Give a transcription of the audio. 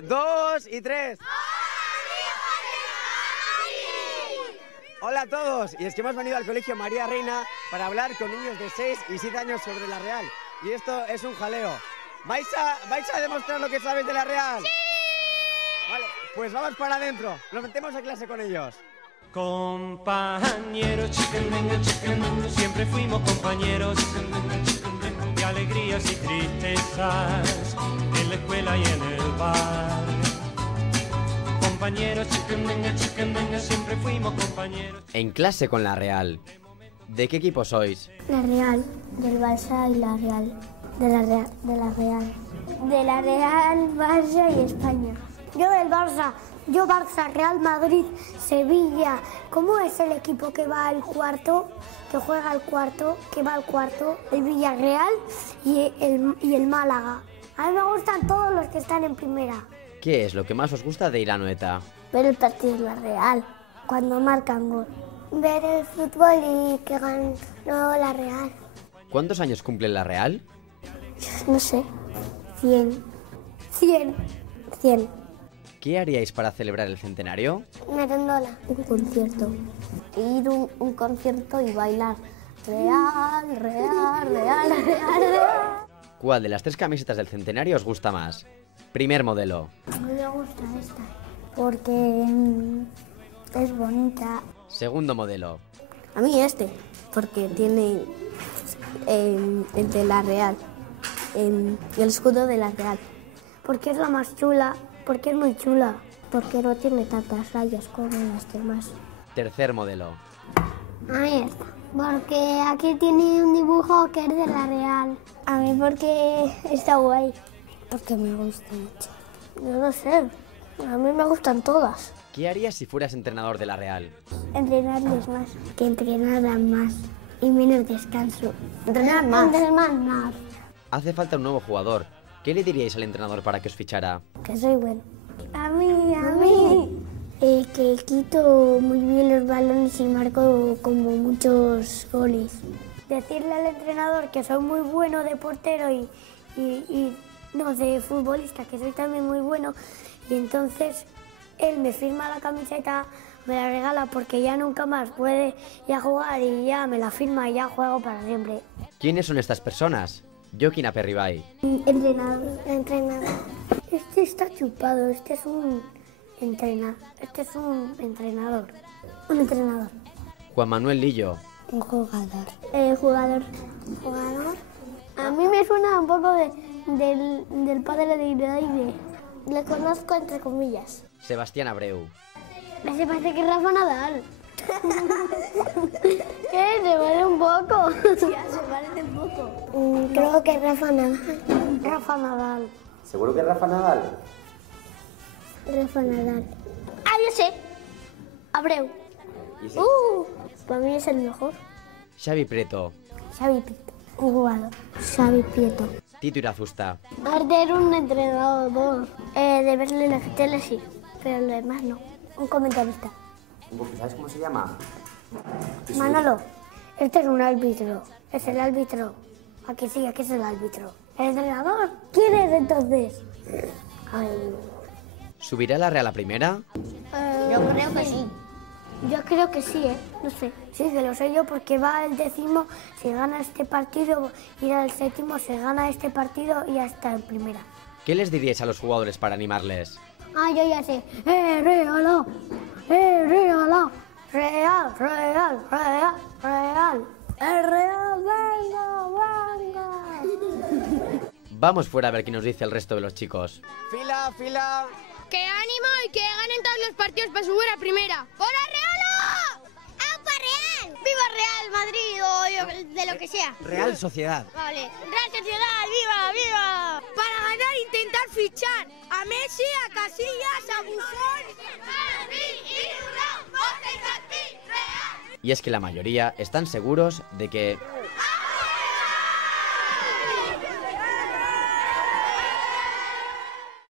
1, 2 y 3. Hola a todos, y es que hemos venido al Colegio María Reina para hablar con niños de 6 y 7 años sobre la Real. Y esto es un jaleo. ¿Vais a demostrar lo que sabéis de la Real? ¡Sí! Vale, pues vamos para adentro. Nos metemos a clase con ellos. Compañeros, siempre fuimos compañeros de alegrías y tristezas, en la escuela y en el bar. Compañeros, siempre fuimos compañeros. En clase con la Real. ¿De qué equipo sois? La Real, del Barça y la Real. De la Real. De la Real, Barça y España. Yo del Barça. Yo Barça, Real Madrid, Sevilla. ¿Cómo es el equipo que va al cuarto? Que juega al cuarto, que va al cuarto. El Villarreal y el Málaga. A mí me gustan todos los que están en primera. ¿Qué es lo que más os gusta de ir a Anoeta? Ver el partido de la Real, cuando marcan gol. Ver el fútbol y que ganó la Real. ¿Cuántos años cumple la Real? No sé, 100. ¿Qué haríais para celebrar el centenario? Merendola. Un concierto. Ir a un concierto y bailar. Real, Real, Real, Real, Real. ¿Cuál de las 3 camisetas del centenario os gusta más? Primer modelo. A mí me gusta esta, porque es bonita. Segundo modelo. A mí porque tiene el de la Real, el escudo de la Real. Porque es la más chula, porque es muy chula, porque no tiene tantas rayas como las demás. Tercer modelo. A mí esta, porque aquí tiene un dibujo que es de la Real. A mí porque está guay, porque me gusta mucho. Yo no sé, a mí me gustan todas. ¿Qué harías si fueras entrenador de la Real? Entrenarles más. Que entrenaran más y menos descanso. Entrenar más. Hace falta un nuevo jugador. ¿Qué le diríais al entrenador para que os fichara? Que soy bueno. A mí. Que quito muy bien los balones y marco como muchos goles. Decirle al entrenador que soy muy bueno de portero y no de futbolista, que soy también muy bueno. Y entonces él me firma la camiseta, me la regala porque ya nunca más puede ir a jugar y ya me la firma y ya juego para siempre. ¿Quiénes son estas personas? Joaquín Aperribay. Entrenador. Este está chupado, este es un entrenador. Un entrenador. Juan Manuel Lillo. Un jugador. Jugador. A mí me suena un poco del padre de Iraide. Le conozco entre comillas. Sebastián Abreu. Me parece que es Rafa Nadal. ¿Qué? ¿Se parece un poco? Sí, se parece un poco. Creo que es Rafa Nadal. ¿Seguro que es Rafa Nadal? Rafa Nadal. Ah, yo sé. Abreu. Para mí es el mejor. Xavi Prieto. Xavi Prieto. Un jugador. Xavi Prieto. Tito Irazusta. Arte era un entrenador. De verle la tele sí, pero lo demás no. Un comentarista. ¿Sabes cómo se llama? Manolo. Este es un árbitro. Es el árbitro. Aquí sí, aquí es el árbitro. ¿El entrenador? ¿Quién es entonces? Ay. ¿Subirá la Real a primera? Yo creo que sí. Yo creo que sí, no sé. Sí, que lo sé yo porque va el 10º, se gana este partido, irá el 7º, se gana este partido y ya está en primera. ¿Qué les diríais a los jugadores para animarles? Ah, yo ya sé. Real, Real, Real, Real, Real, Real. El Real, venga. Vamos fuera a ver qué nos dice el resto de los chicos. Fila. ¡Que ánimo y que ganen todos los partidos para subir a primera! ¡Hola, Real! ¡Aupa Real! ¡Viva Real Madrid o de lo que sea! Real Sociedad. Vale. ¡Real Sociedad! ¡Viva! Para ganar intentar fichar a Messi, a Casillas, a Buffon... Y es que la mayoría están seguros de que...